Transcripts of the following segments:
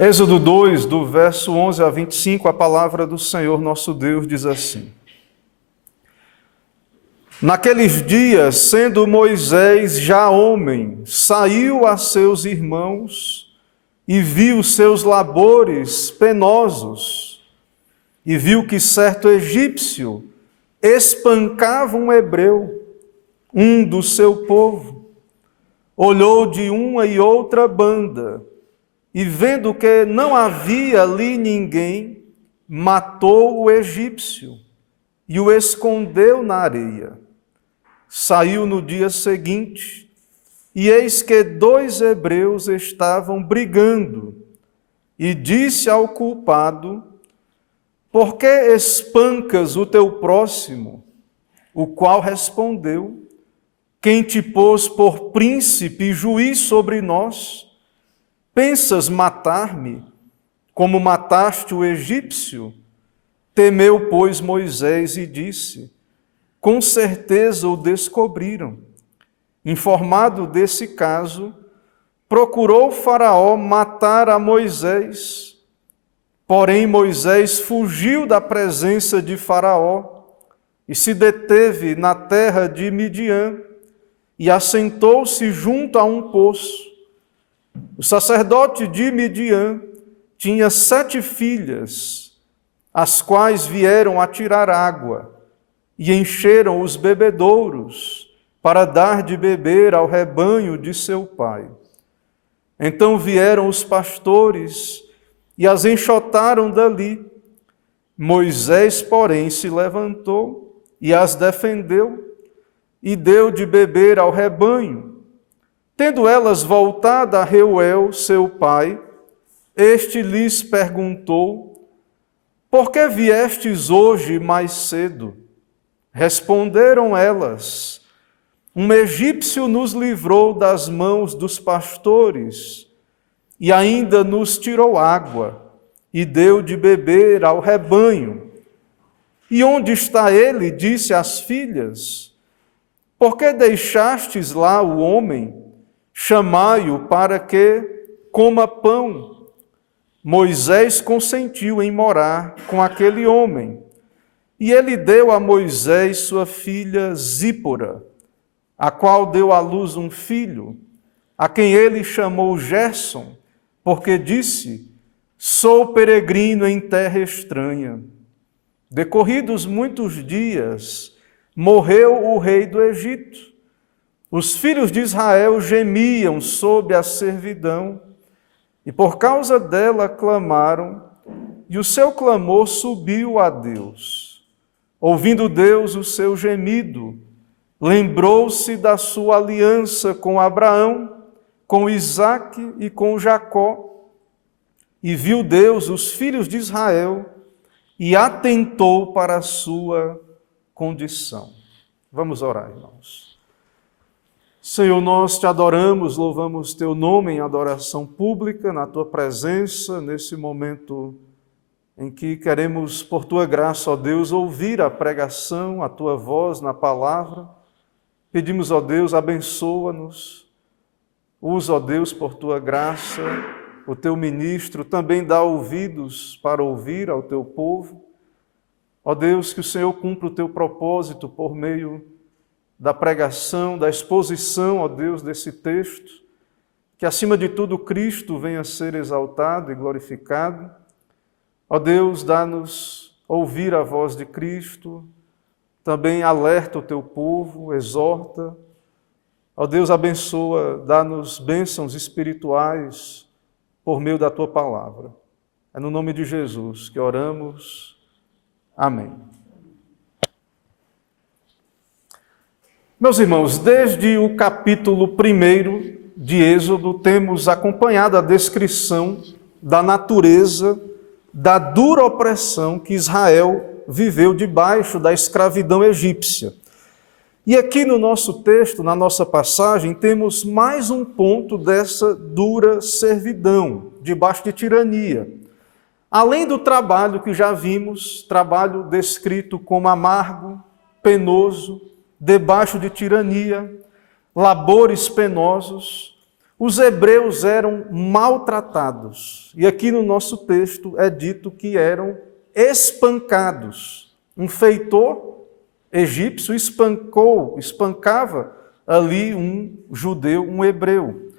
Êxodo 2, do verso 11 a 25, a palavra do Senhor nosso Deus diz assim: Naqueles dias, sendo Moisés já homem, saiu a seus irmãos e viu seus labores penosos, e viu que certo egípcio espancava um hebreu, um do seu povo. Olhou de uma e outra banda, e vendo que não havia ali ninguém, matou o egípcio e o escondeu na areia. Saiu no dia seguinte, e eis que 2 hebreus estavam brigando, e disse ao culpado: Por que espancas o teu próximo? O qual respondeu: Quem te pôs por príncipe e juiz sobre nós? Pensas matar-me, como mataste o egípcio? Temeu, pois, Moisés e disse: Com certeza o descobriram. Informado desse caso, procurou Faraó matar a Moisés. Porém, Moisés fugiu da presença de Faraó e se deteve na terra de Midian e assentou-se junto a um poço. O sacerdote de Midian tinha 7 filhas, as quais vieram a tirar água e encheram os bebedouros para dar de beber ao rebanho de seu pai. Então vieram os pastores e as enxotaram dali. Moisés, porém, se levantou e as defendeu e deu de beber ao rebanho. Tendo elas voltado a Reuel, seu pai, este lhes perguntou: Por que viestes hoje mais cedo? Responderam elas: Um egípcio nos livrou das mãos dos pastores e ainda nos tirou água e deu de beber ao rebanho. E onde está ele? Disse às filhas: Por que deixastes lá o homem? Chamai-o para que coma pão. Moisés consentiu em morar com aquele homem. E ele deu a Moisés sua filha Zípora, a qual deu à luz um filho, a quem ele chamou Gerson, porque disse: Sou peregrino em terra estranha. Decorridos muitos dias, morreu o rei do Egito. Os filhos de Israel gemiam sob a servidão, e por causa dela clamaram, e o seu clamor subiu a Deus. Ouvindo Deus o seu gemido, lembrou-se da sua aliança com Abraão, com Isaque e com Jacó. E viu Deus os filhos de Israel e atentou para a sua condição. Vamos orar, irmãos. Senhor, nós te adoramos, louvamos teu nome em adoração pública, na tua presença, nesse momento em que queremos, por tua graça, ó Deus, ouvir a pregação, a tua voz na palavra. Pedimos, ó Deus, abençoa-nos. Usa, ó Deus, por tua graça, o teu ministro, também dá ouvidos para ouvir ao teu povo. Ó Deus, que o Senhor cumpra o teu propósito por meio da pregação, da exposição, ó Deus, desse texto, que acima de tudo Cristo venha a ser exaltado e glorificado. Ó Deus, dá-nos ouvir a voz de Cristo, também alerta o teu povo, exorta. Ó Deus, abençoa, dá-nos bênçãos espirituais por meio da tua palavra. É no nome de Jesus que oramos. Amém. Meus irmãos, desde o capítulo 1 de Êxodo, temos acompanhado a descrição da natureza da dura opressão que Israel viveu debaixo da escravidão egípcia. E aqui no nosso texto, na nossa passagem, temos mais um ponto dessa dura servidão, debaixo de tirania. Além do trabalho que já vimos, trabalho descrito como amargo, penoso, debaixo de tirania, labores penosos, os hebreus eram maltratados. E aqui no nosso texto é dito que eram espancados. Um feitor egípcio espancava ali um judeu, um hebreu.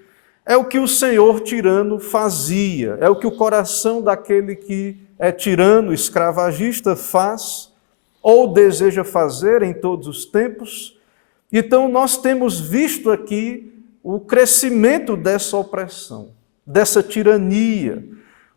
É o que o senhor tirano fazia, é o que o coração daquele que é tirano, escravagista, faz ou deseja fazer em todos os tempos. Então, nós temos visto aqui o crescimento dessa opressão, dessa tirania.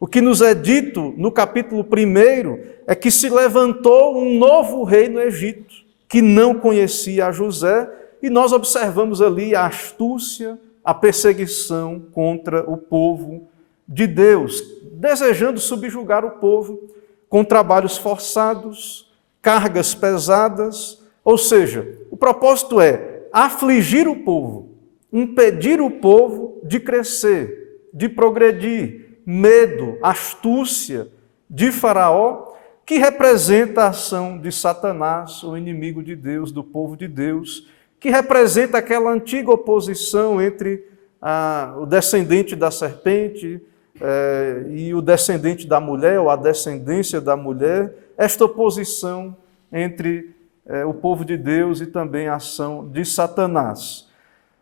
O que nos é dito no capítulo 1 é que se levantou um novo rei no Egito, que não conhecia a José, e nós observamos ali a astúcia, a perseguição contra o povo de Deus, desejando subjugar o povo com trabalhos forçados, cargas pesadas, ou seja, o propósito é afligir o povo, impedir o povo de crescer, de progredir, medo, astúcia de Faraó, que representa a ação de Satanás, o inimigo de Deus, do povo de Deus, que representa aquela antiga oposição entre o descendente da serpente e o descendente da mulher, ou a descendência da mulher, esta oposição entre o povo de Deus e também a ação de Satanás.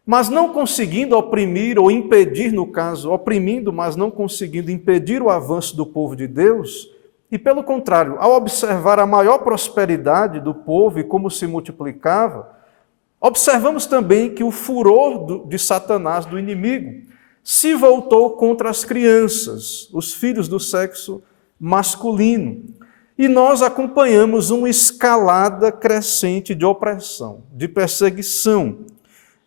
Mas não conseguindo oprimir ou impedir, no caso, oprimindo, mas não conseguindo impedir o avanço do povo de Deus, e pelo contrário, ao observar a maior prosperidade do povo e como se multiplicava, observamos também que o furor de Satanás, do inimigo, se voltou contra as crianças, os filhos do sexo masculino. E nós acompanhamos uma escalada crescente de opressão, de perseguição.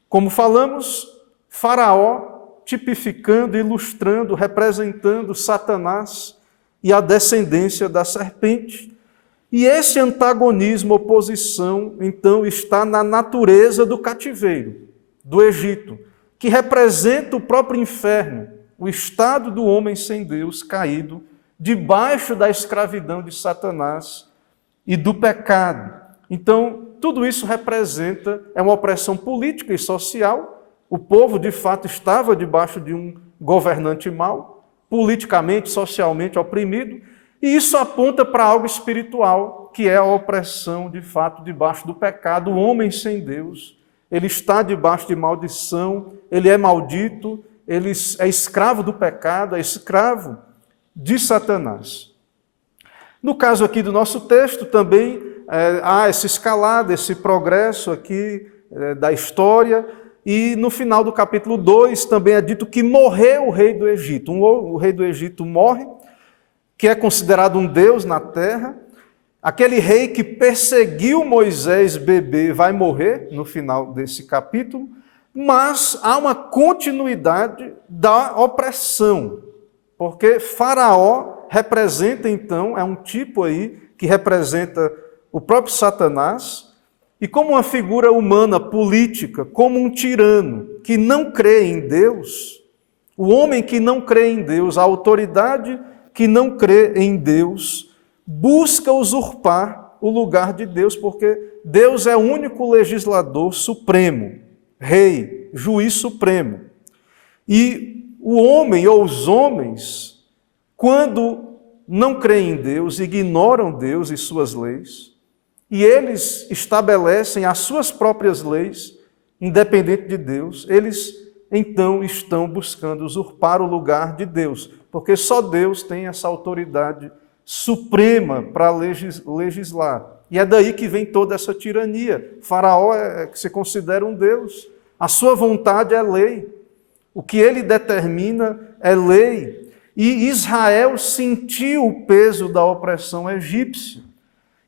Como falamos, Faraó tipificando, ilustrando, representando Satanás e a descendência da serpente. E esse antagonismo, oposição, então, está na natureza do cativeiro, do Egito, que representa o próprio inferno, o estado do homem sem Deus, caído, debaixo da escravidão de Satanás e do pecado. Então, tudo isso representa, é uma opressão política e social. O povo, de fato, estava debaixo de um governante mau, politicamente, socialmente oprimido, e isso aponta para algo espiritual, que é a opressão, de fato, debaixo do pecado. O homem sem Deus, ele está debaixo de maldição, ele é maldito, ele é escravo do pecado, é escravo de Satanás. No caso aqui do nosso texto, também há essa escalada, esse progresso aqui da história, e no final do capítulo 2 também é dito que morreu o rei do Egito. O rei do Egito morre, que é considerado um deus na terra. Aquele rei que perseguiu Moisés bebê vai morrer no final desse capítulo, mas há uma continuidade da opressão, porque Faraó representa então, é um tipo aí que representa o próprio Satanás, e como uma figura humana, política, como um tirano que não crê em Deus, o homem que não crê em Deus, a autoridade que não crê em Deus, busca usurpar o lugar de Deus, porque Deus é o único legislador supremo, rei, juiz supremo. E o homem ou os homens, quando não creem em Deus, ignoram Deus e suas leis, e eles estabelecem as suas próprias leis, independente de Deus, eles então estão buscando usurpar o lugar de Deus, porque só Deus tem essa autoridade suprema para legislar. E é daí que vem toda essa tirania. Faraó que se considera um Deus, a sua vontade é lei, o que ele determina é lei. E Israel sentiu o peso da opressão egípcia.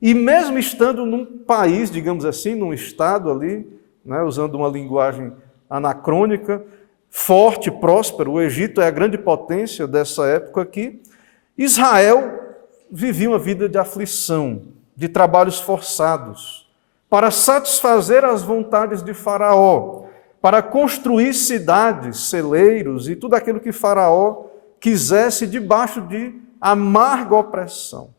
E mesmo estando num país, digamos assim, num estado ali, né, usando uma linguagem anacrônica, forte, próspero, o Egito é a grande potência dessa época aqui, Israel vivia uma vida de aflição, de trabalhos forçados, para satisfazer as vontades de Faraó, para construir cidades, celeiros e tudo aquilo que Faraó quisesse debaixo de amarga opressão.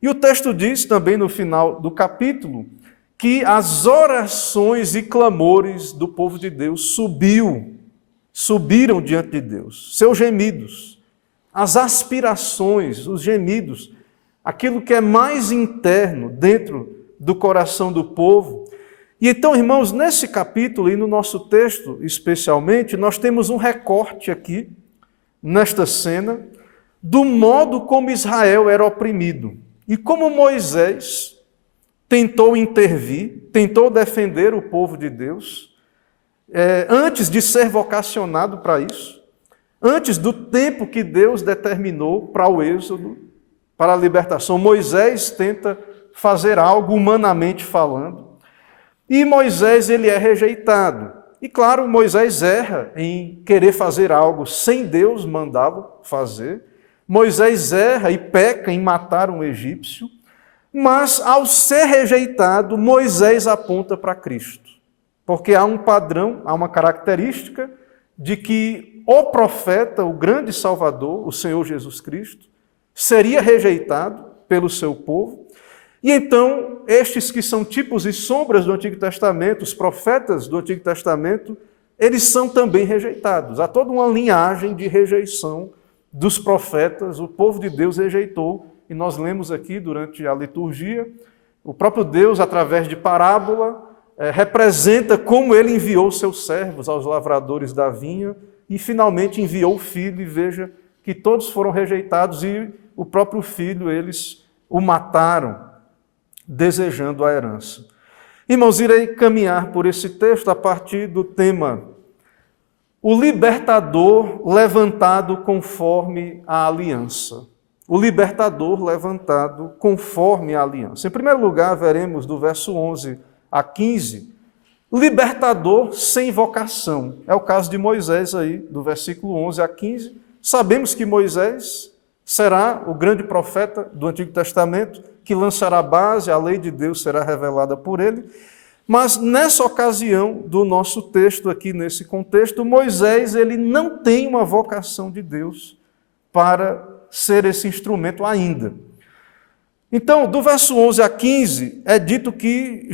E o texto diz também no final do capítulo que as orações e clamores do povo de Deus subiram diante de Deus, seus gemidos, as aspirações, os gemidos, aquilo que é mais interno dentro do coração do povo. E então, irmãos, nesse capítulo e no nosso texto especialmente, nós temos um recorte aqui, nesta cena, do modo como Israel era oprimido e como Moisés tentou intervir, tentou defender o povo de Deus, antes de ser vocacionado para isso, antes do tempo que Deus determinou para o êxodo, para a libertação. Moisés tenta fazer algo humanamente falando, e Moisés ele é rejeitado. E claro, Moisés erra em querer fazer algo sem Deus mandá-lo fazer. Moisés erra e peca em matar um egípcio, mas ao ser rejeitado, Moisés aponta para Cristo. Porque há um padrão, há uma característica de que o profeta, o grande Salvador, o Senhor Jesus Cristo, seria rejeitado pelo seu povo. E então, estes que são tipos e sombras do Antigo Testamento, os profetas do Antigo Testamento, eles são também rejeitados. Há toda uma linhagem de rejeição dos profetas, o povo de Deus rejeitou, e nós lemos aqui durante a liturgia, o próprio Deus, através de parábola, representa como ele enviou seus servos aos lavradores da vinha, e finalmente enviou o Filho, e veja que todos foram rejeitados, e o próprio Filho, eles o mataram, desejando a herança. Irmãos, irei caminhar por esse texto a partir do tema o libertador levantado conforme a aliança. O libertador levantado conforme a aliança. Em primeiro lugar, veremos do verso 11 a 15, libertador sem vocação. É o caso de Moisés aí, do versículo 11 a 15. Sabemos que Moisés será o grande profeta do Antigo Testamento, que lançará a base, a lei de Deus será revelada por ele. Mas nessa ocasião do nosso texto aqui, nesse contexto, Moisés ele não tem uma vocação de Deus para ser esse instrumento ainda. Então, do verso 11 a 15, é dito que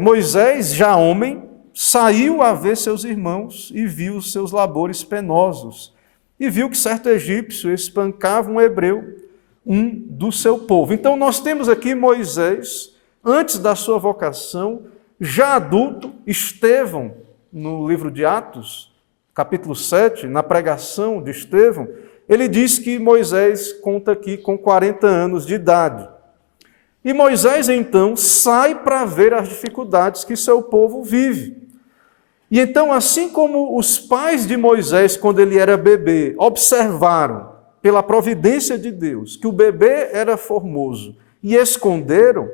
Moisés, já homem, saiu a ver seus irmãos e viu os seus labores penosos, e viu que certo egípcio espancava um hebreu, um do seu povo. Então, nós temos aqui Moisés, antes da sua vocação, já adulto. Estevão, no livro de Atos, capítulo 7, na pregação de Estevão, ele diz que Moisés conta aqui com 40 anos de idade. E Moisés, então, sai para ver as dificuldades que seu povo vive. E então, assim como os pais de Moisés, quando ele era bebê, observaram, pela providência de Deus, que o bebê era formoso e esconderam,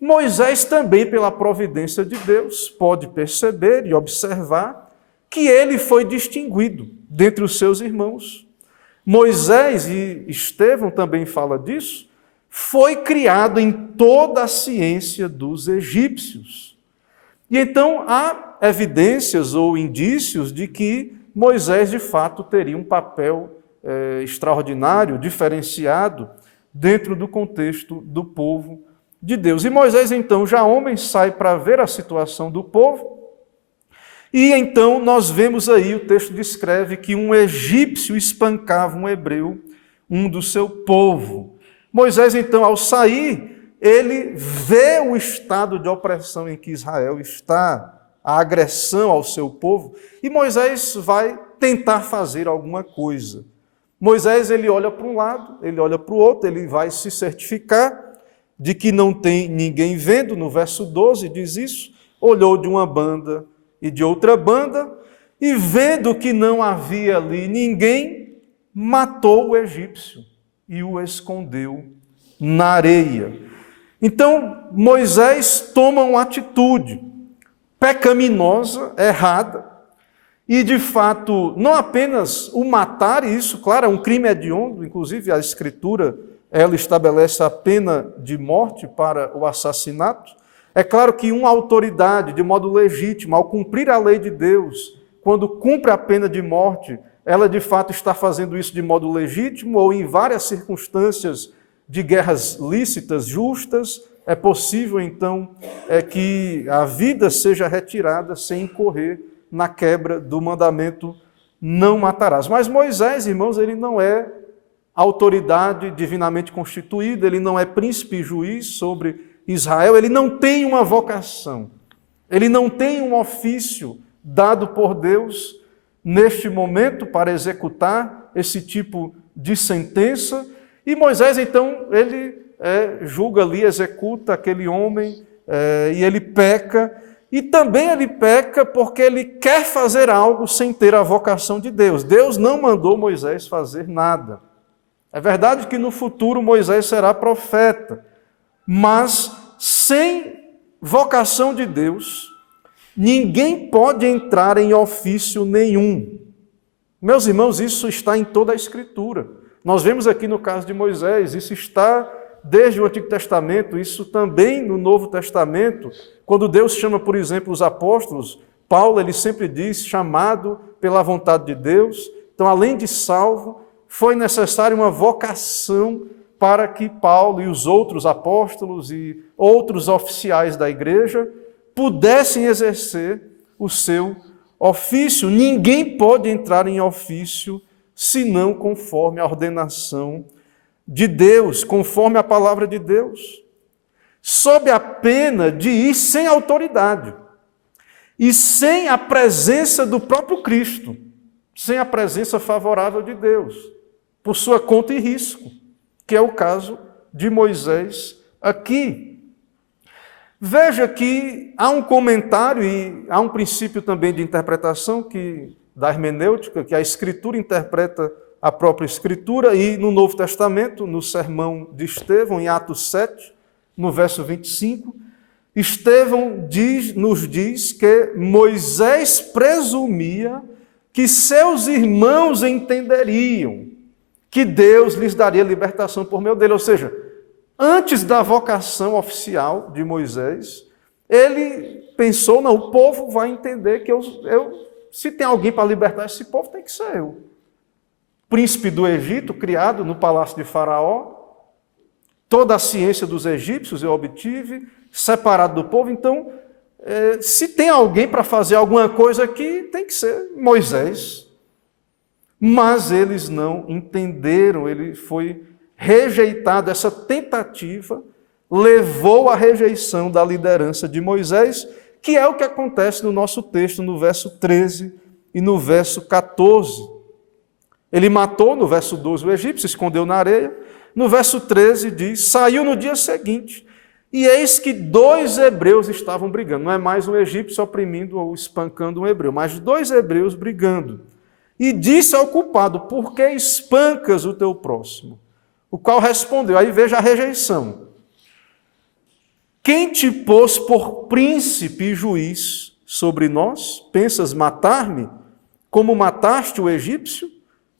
Moisés também, pela providência de Deus, pode perceber e observar que ele foi distinguido dentre os seus irmãos. Moisés, e Estevão também fala disso, foi criado em toda a ciência dos egípcios. E então há evidências ou indícios de que Moisés, de fato, teria um papel extraordinário, diferenciado, dentro do contexto do povo de Deus. E Moisés, então, já homem, sai para ver a situação do povo, e então nós vemos aí, o texto descreve que um egípcio espancava um hebreu, um do seu povo. Moisés, então, ao sair, ele vê o estado de opressão em que Israel está, a agressão ao seu povo, e Moisés vai tentar fazer alguma coisa. Moisés, ele olha para um lado, ele olha para o outro, ele vai se certificar de que não tem ninguém vendo, no verso 12 diz isso, olhou de uma banda e de outra banda, e vendo que não havia ali ninguém, matou o egípcio e o escondeu na areia. Então, Moisés toma uma atitude pecaminosa, errada, e, de fato, não apenas o matar, e isso, claro, é um crime hediondo, inclusive a Escritura, ela estabelece a pena de morte para o assassinato. É claro que uma autoridade, de modo legítimo, ao cumprir a lei de Deus, quando cumpre a pena de morte, ela, de fato, está fazendo isso de modo legítimo, ou em várias circunstâncias de guerras lícitas, justas, é possível, então, que a vida seja retirada sem incorrer na quebra do mandamento não matarás. Mas Moisés, irmãos, ele não é autoridade divinamente constituída, ele não é príncipe e juiz sobre Israel, ele não tem uma vocação, ele não tem um ofício dado por Deus neste momento para executar esse tipo de sentença. E Moisés, então, ele julga ali, executa aquele homem e ele peca. E também ele peca porque ele quer fazer algo sem ter a vocação de Deus. Deus não mandou Moisés fazer nada. É verdade que no futuro Moisés será profeta, mas sem vocação de Deus, ninguém pode entrar em ofício nenhum. Meus irmãos, isso está em toda a Escritura. Nós vemos aqui no caso de Moisés, isso está desde o Antigo Testamento, isso também no Novo Testamento. Quando Deus chama, por exemplo, os apóstolos, Paulo, ele sempre diz, chamado pela vontade de Deus. Então, além de salvo, foi necessária uma vocação para que Paulo e os outros apóstolos e outros oficiais da igreja pudessem exercer o seu ofício. Ninguém pode entrar em ofício senão conforme a ordenação de Deus, conforme a palavra de Deus, sob a pena de ir sem autoridade e sem a presença do próprio Cristo, sem a presença favorável de Deus, por sua conta e risco, que é o caso de Moisés aqui. Veja que há um comentário e há um princípio também de interpretação da hermenêutica, que a Escritura interpreta a própria Escritura, e no Novo Testamento, no sermão de Estevão, em Atos 7, no verso 25, Estevão nos diz que Moisés presumia que seus irmãos entenderiam que Deus lhes daria libertação por meio dele. Ou seja, antes da vocação oficial de Moisés, ele pensou, não, o povo vai entender que se tem alguém para libertar esse povo, tem que ser eu. Príncipe do Egito, criado no palácio de Faraó, toda a ciência dos egípcios eu obtive, separado do povo. Então, se tem alguém para fazer alguma coisa aqui, tem que ser Moisés. Mas eles não entenderam, ele foi rejeitado, essa tentativa levou à rejeição da liderança de Moisés, que é o que acontece no nosso texto, no verso 13 e no verso 14. Ele matou, no verso 12, o egípcio, se escondeu na areia. No verso 13 diz, saiu no dia seguinte, e eis que 2 hebreus estavam brigando. Não é mais um egípcio oprimindo ou espancando um hebreu, mas 2 hebreus brigando. E disse ao culpado, por que espancas o teu próximo? O qual respondeu, aí veja a rejeição. Quem te pôs por príncipe e juiz sobre nós? Pensas matar-me, como mataste o egípcio?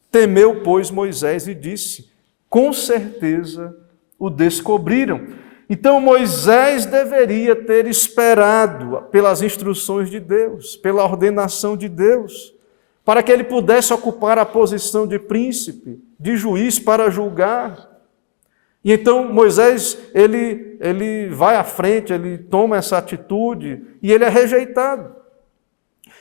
Temeu, pois, Moisés e disse, com certeza o descobriram. Então Moisés deveria ter esperado pelas instruções de Deus, pela ordenação de Deus, para que ele pudesse ocupar a posição de príncipe, de juiz para julgar. E então Moisés, ele vai à frente, ele toma essa atitude e ele é rejeitado.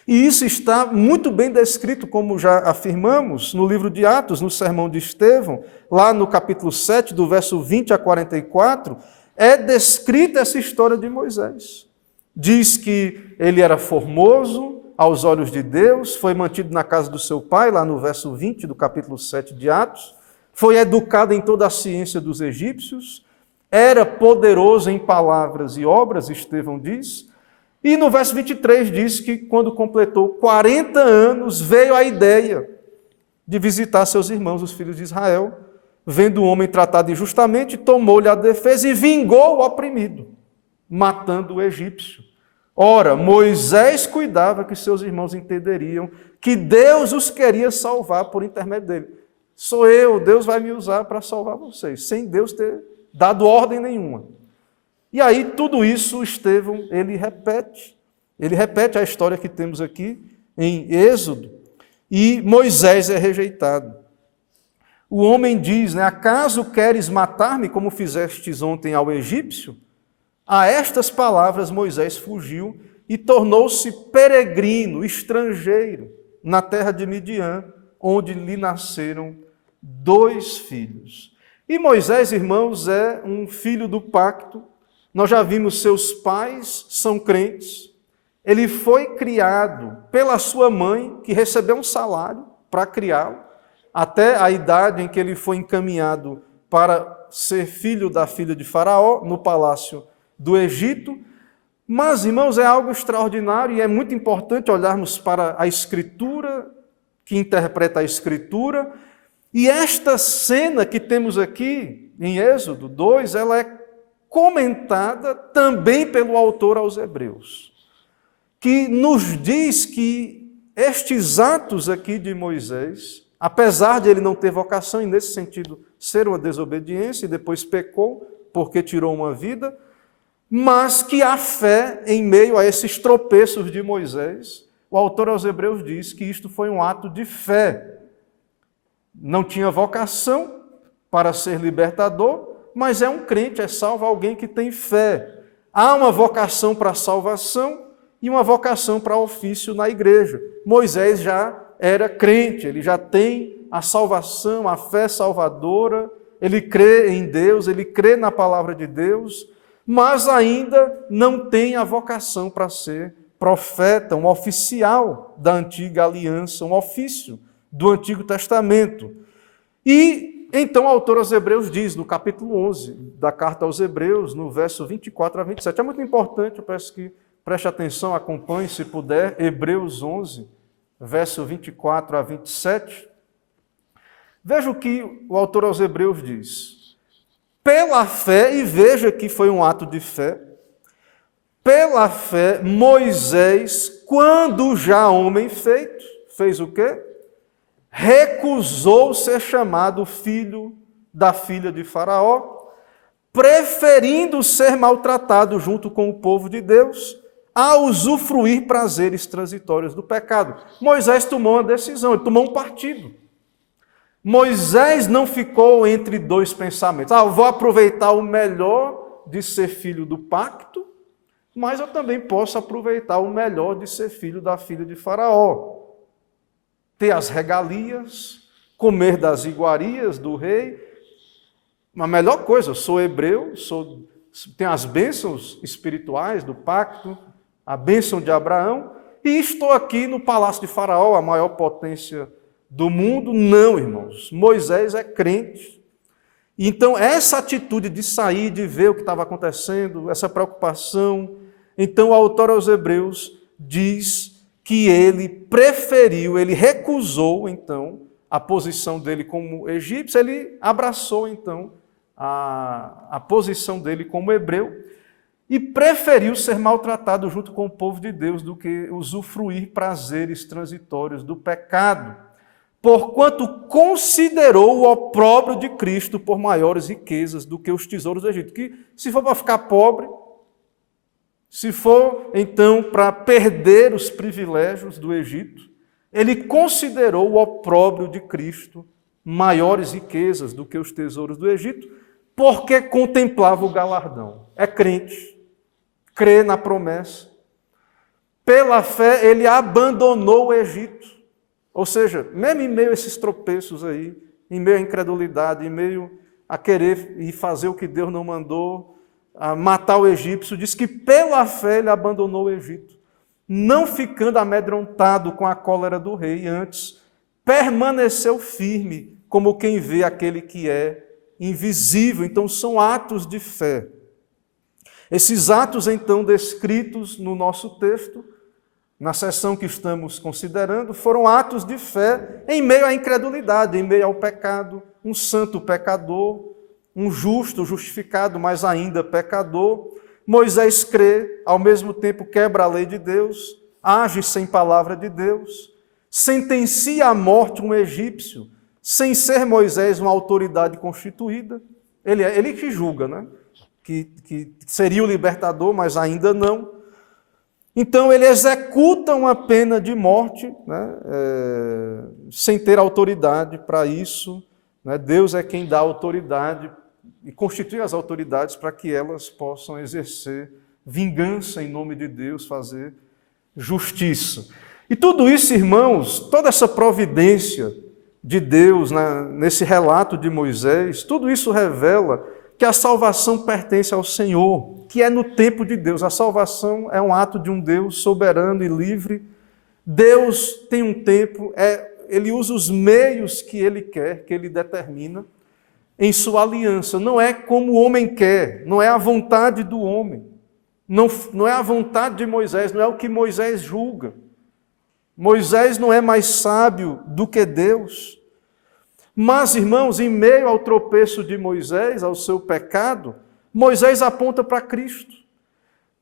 E isso está muito bem descrito, como já afirmamos, no livro de Atos, no sermão de Estevão, lá no capítulo 7, do verso 20 a 44, é descrita essa história de Moisés. Diz que ele era formoso aos olhos de Deus, foi mantido na casa do seu pai, lá no verso 20 do capítulo 7 de Atos, foi educado em toda a ciência dos egípcios, era poderoso em palavras e obras, Estevão diz, e no verso 23 diz que quando completou 40 anos, veio a ideia de visitar seus irmãos, os filhos de Israel, vendo o homem tratado injustamente, tomou-lhe a defesa e vingou o oprimido, matando o egípcio. Ora, Moisés cuidava que seus irmãos entenderiam que Deus os queria salvar por intermédio dele. Sou eu, Deus vai me usar para salvar vocês, sem Deus ter dado ordem nenhuma. E aí tudo isso Estevão, ele repete a história que temos aqui em Êxodo, e Moisés é rejeitado. O homem diz, acaso queres matar-me como fizestes ontem ao egípcio? A estas palavras Moisés fugiu e tornou-se peregrino, estrangeiro, na terra de Midian, onde lhe nasceram 2 filhos. E Moisés, irmãos, é um filho do pacto. Nós já vimos seus pais são crentes. Ele foi criado pela sua mãe, que recebeu um salário para criá-lo, até a idade em que ele foi encaminhado para ser filho da filha de Faraó, no palácio do Egito. Mas, irmãos, é algo extraordinário e é muito importante olharmos para a Escritura, que interpreta a Escritura. E esta cena que temos aqui em Êxodo 2, ela é comentada também pelo autor aos Hebreus, que nos diz que estes atos aqui de Moisés, apesar de ele não ter vocação, e nesse sentido ser uma desobediência, e depois pecou porque tirou uma vida, mas que há fé em meio a esses tropeços de Moisés. O autor aos Hebreus diz que isto foi um ato de fé. Não tinha vocação para ser libertador, mas é um crente, é salvo alguém que tem fé. Há uma vocação para a salvação e uma vocação para ofício na igreja. Moisés já era crente, ele já tem a salvação, a fé salvadora, ele crê em Deus, ele crê na palavra de Deus, mas ainda não tem a vocação para ser profeta, um oficial da antiga aliança, um ofício do Antigo Testamento. E então o autor aos Hebreus diz, no capítulo 11 da carta aos Hebreus, no verso 24 a 27, é muito importante, eu peço que preste atenção, acompanhe, se puder, Hebreus 11, verso 24 a 27. Veja o que o autor aos Hebreus diz. Pela fé, e veja que foi um ato de fé, pela fé, Moisés, quando já homem feito, fez o quê? Recusou ser chamado filho da filha de Faraó, preferindo ser maltratado junto com o povo de Deus, a usufruir prazeres transitórios do pecado. Moisés tomou uma decisão, ele tomou um partido. Moisés não ficou entre 2 pensamentos. Eu vou aproveitar o melhor de ser filho do pacto, mas eu também posso aproveitar o melhor de ser filho da filha de Faraó. Ter as regalias, comer das iguarias do rei. A melhor coisa, eu sou hebreu, tenho as bênçãos espirituais do pacto, a bênção de Abraão, e estou aqui no palácio de Faraó, a maior potência do mundo. Não, irmãos, Moisés é crente. Então, essa atitude de sair, de ver o que estava acontecendo, essa preocupação, então o autor aos Hebreus diz que ele preferiu, ele recusou, então, a posição dele como egípcio, ele abraçou, então, a posição dele como hebreu, e preferiu ser maltratado junto com o povo de Deus do que usufruir prazeres transitórios do pecado, porquanto considerou o opróbrio de Cristo por maiores riquezas do que os tesouros do Egito. Que se for para ficar pobre, se for então para perder os privilégios do Egito, ele considerou o opróbrio de Cristo maiores riquezas do que os tesouros do Egito, porque contemplava o galardão. É crente, crê na promessa. Pela fé, ele abandonou o Egito. Ou seja, mesmo em meio a esses tropeços aí, em meio à incredulidade, em meio a querer e fazer o que Deus não mandou, a matar o egípcio, diz que pela fé ele abandonou o Egito, não ficando amedrontado com a cólera do rei, antes permaneceu firme, como quem vê aquele que é invisível. Então são atos de fé. Esses atos, então, descritos no nosso texto, na seção que estamos considerando, foram atos de fé em meio à incredulidade, em meio ao pecado, um santo pecador, um justo justificado, mas ainda pecador. Moisés crê, ao mesmo tempo quebra a lei de Deus, age sem palavra de Deus, sentencia à morte um egípcio, sem ser Moisés uma autoridade constituída. Ele que julga, né? Que seria o libertador, mas ainda não. Então, ele executa uma pena de morte, né, sem ter autoridade para isso. Né? Deus é quem dá autoridade e constitui as autoridades para que elas possam exercer vingança em nome de Deus, fazer justiça. E tudo isso, irmãos, toda essa providência de Deus nesse relato de Moisés, tudo isso revela que a salvação pertence ao Senhor, que é no tempo de Deus. A salvação é um ato de um Deus soberano e livre. Deus tem um tempo, Ele usa os meios que Ele quer, que Ele determina, em sua aliança. Não é como o homem quer, não é a vontade do homem, não é a vontade de Moisés, não é o que Moisés julga. Moisés não é mais sábio do que Deus. Mas, irmãos, em meio ao tropeço de Moisés, ao seu pecado, Moisés aponta para Cristo.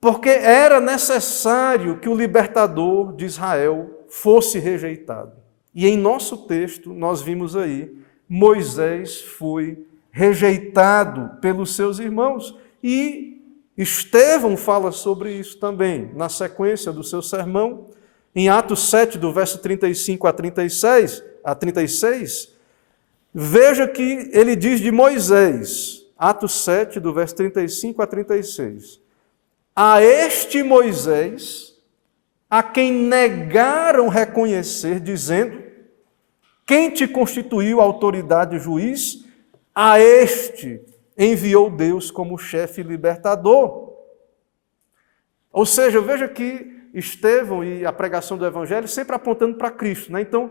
Porque era necessário que o libertador de Israel fosse rejeitado. E em nosso texto, nós vimos aí, Moisés foi rejeitado pelos seus irmãos. E Estevão fala sobre isso também, na sequência do seu sermão, em Atos 7, do verso 35 a 36, veja que ele diz de Moisés, Atos 7, do verso 35 a 36. A este Moisés, a quem negaram reconhecer, dizendo: quem te constituiu autoridade e juiz? A este enviou Deus como chefe libertador. Ou seja, veja que Estevão e a pregação do Evangelho sempre apontando para Cristo, né? Então,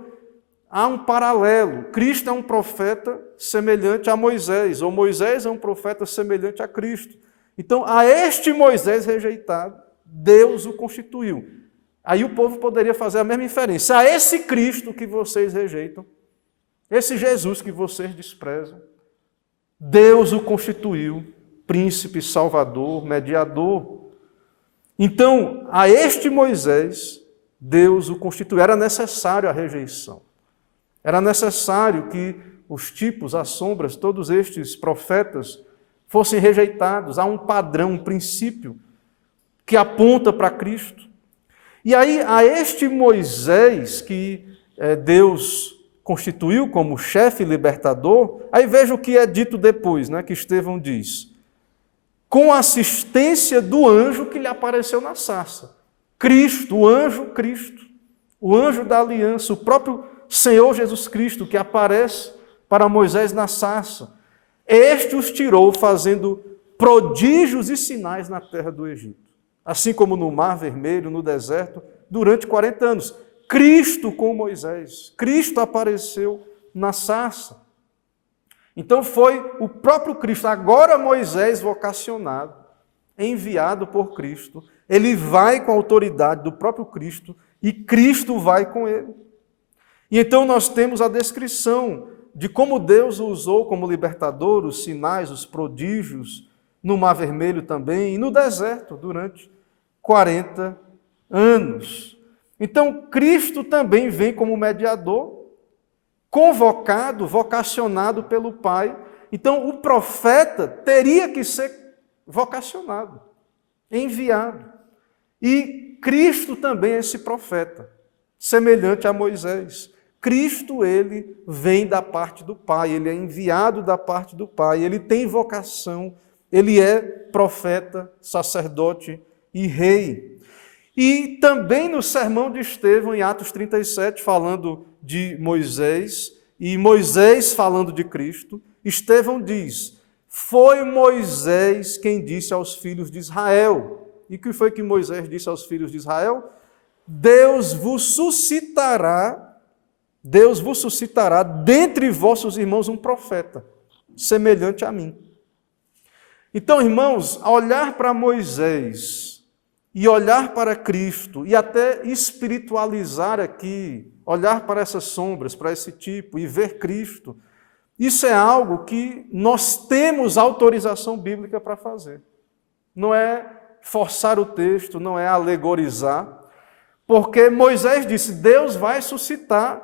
há um paralelo. Cristo é um profeta semelhante a Moisés, ou Moisés é um profeta semelhante a Cristo. Então, a este Moisés rejeitado, Deus o constituiu. Aí o povo poderia fazer a mesma inferência. A esse Cristo que vocês rejeitam, esse Jesus que vocês desprezam, Deus o constituiu príncipe, salvador, mediador. Então, a este Moisés, Deus o constituiu. Era necessário a rejeição. Era necessário que os tipos, as sombras, todos estes profetas fossem rejeitados. Há um padrão, um princípio que aponta para Cristo. E aí, a este Moisés que Deus constituiu como chefe libertador, aí veja o que é dito depois, né, que Estevão diz: com a assistência do anjo que lhe apareceu na sarça. Cristo, o anjo da aliança, o próprio Senhor Jesus Cristo que aparece para Moisés na sarça. Este os tirou fazendo prodígios e sinais na terra do Egito, assim como no Mar Vermelho, no deserto, durante 40 anos. Cristo com Moisés, Cristo apareceu na sarça. Então foi o próprio Cristo, agora Moisés vocacionado, enviado por Cristo, ele vai com a autoridade do próprio Cristo e Cristo vai com ele. E então nós temos a descrição de como Deus o usou como libertador, os sinais, os prodígios, no Mar Vermelho também e no deserto durante 40 anos. Então Cristo também vem como mediador, convocado, vocacionado pelo Pai. Então, o profeta teria que ser vocacionado, enviado. E Cristo também é esse profeta, semelhante a Moisés. Cristo, ele vem da parte do Pai, ele é enviado da parte do Pai, ele tem vocação, ele é profeta, sacerdote e rei. E também no sermão de Estevão, em Atos 37, falando de Moisés, e Moisés falando de Cristo, Estevão diz: foi Moisés quem disse aos filhos de Israel. E o que foi que Moisés disse aos filhos de Israel? Deus vos suscitará dentre vossos irmãos um profeta, semelhante a mim. Então, irmãos, a olhar para Moisés e olhar para Cristo, e até espiritualizar aqui, olhar para essas sombras, para esse tipo, e ver Cristo, isso é algo que nós temos autorização bíblica para fazer. Não é forçar o texto, não é alegorizar, porque Moisés disse: Deus vai suscitar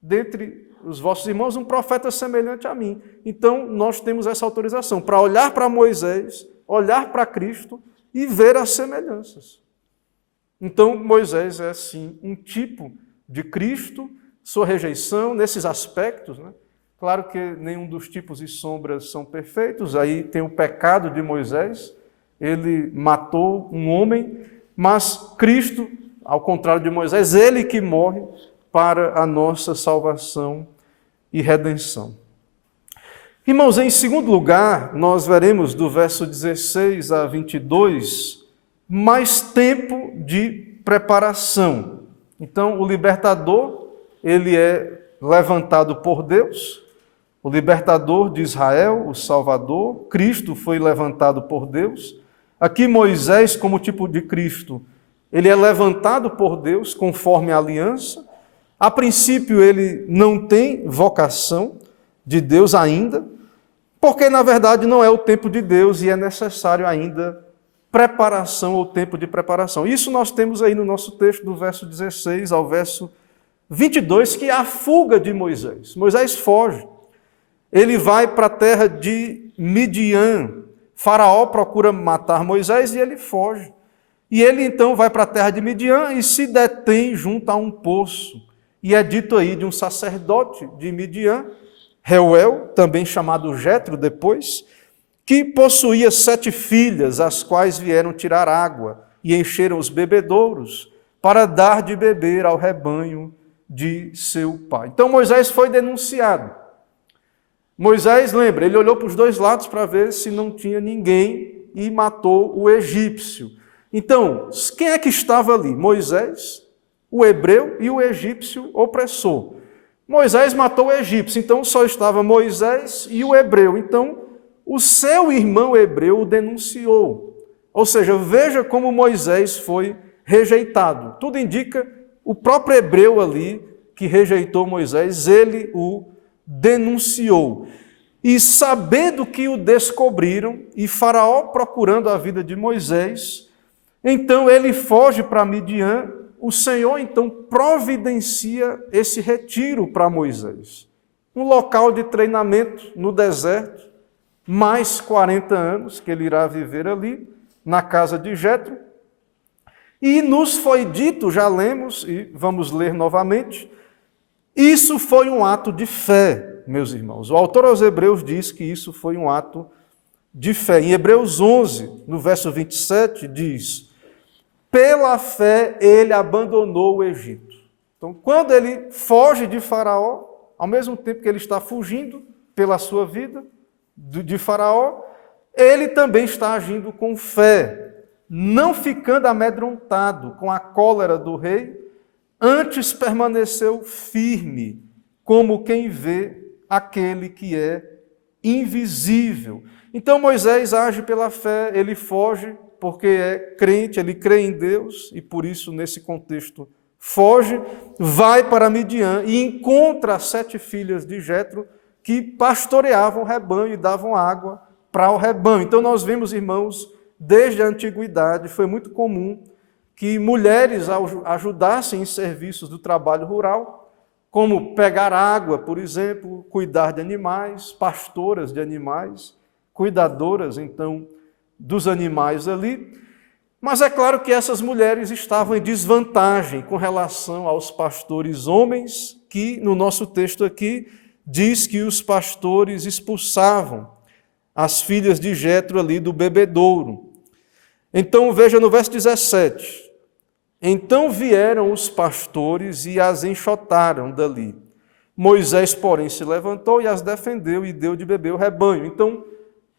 dentre os vossos irmãos um profeta semelhante a mim. Então, nós temos essa autorização para olhar para Moisés, olhar para Cristo e ver as semelhanças. Então, Moisés é, sim, um tipo de Cristo, sua rejeição nesses aspectos, né? Claro que nenhum dos tipos e sombras são perfeitos, aí tem o pecado de Moisés, ele matou um homem, mas Cristo, ao contrário de Moisés, ele que morre para a nossa salvação e redenção. Irmãos, em segundo lugar, nós veremos do verso 16 a 22, mais tempo de preparação. Então, o libertador, ele é levantado por Deus, o libertador de Israel, o Salvador, Cristo foi levantado por Deus. Aqui Moisés, como tipo de Cristo, ele é levantado por Deus conforme a aliança. A princípio ele não tem vocação de Deus ainda, porque na verdade não é o tempo de Deus e é necessário ainda preparação ou tempo de preparação. Isso nós temos aí no nosso texto, do verso 16 ao verso 22, que é a fuga de Moisés. Moisés foge. Ele vai para a terra de Midian. Faraó procura matar Moisés e ele foge. E ele então vai para a terra de Midian e se detém junto a um poço. E é dito aí de um sacerdote de Midian, Reuel, também chamado Jetro depois, que possuía 7 filhas, as quais vieram tirar água e encheram os bebedouros para dar de beber ao rebanho de seu pai. Então Moisés foi denunciado. Moisés, lembra, ele olhou para os dois lados para ver se não tinha ninguém e matou o egípcio. Então, quem é que estava ali? Moisés, o hebreu e o egípcio opressor. Moisés matou o egípcio, então só estava Moisés e o hebreu. Então, o seu irmão hebreu o denunciou. Ou seja, veja como Moisés foi rejeitado. Tudo indica o próprio hebreu ali que rejeitou Moisés, ele o denunciou. E sabendo que o descobriram, e Faraó procurando a vida de Moisés, então ele foge para Midian. O Senhor então providencia esse retiro para Moisés. Um local de treinamento no deserto, mais 40 anos que ele irá viver ali, na casa de Jetro. E nos foi dito, já lemos e vamos ler novamente, isso foi um ato de fé, meus irmãos. O autor aos Hebreus diz que isso foi um ato de fé. Em Hebreus 11, no verso 27, diz: pela fé ele abandonou o Egito. Então, quando ele foge de Faraó, ao mesmo tempo que ele está fugindo pela sua vida de Faraó, ele também está agindo com fé, não ficando amedrontado com a cólera do rei, antes permaneceu firme, como quem vê aquele que é invisível. Então Moisés age pela fé, ele foge porque é crente, ele crê em Deus e por isso nesse contexto foge, vai para Midian e encontra as 7 filhas de Jetro que pastoreavam o rebanho e davam água para o rebanho. Então nós vemos, irmãos, desde a antiguidade foi muito comum que mulheres ajudassem em serviços do trabalho rural, como pegar água, por exemplo, cuidar de animais, pastoras de animais, cuidadoras, então, dos animais ali. Mas é claro que essas mulheres estavam em desvantagem com relação aos pastores homens, que no nosso texto aqui diz que os pastores expulsavam as filhas de Jetro ali do bebedouro. Então veja no verso 17, então vieram os pastores e as enxotaram dali. Moisés, porém, se levantou e as defendeu e deu de beber o rebanho. Então,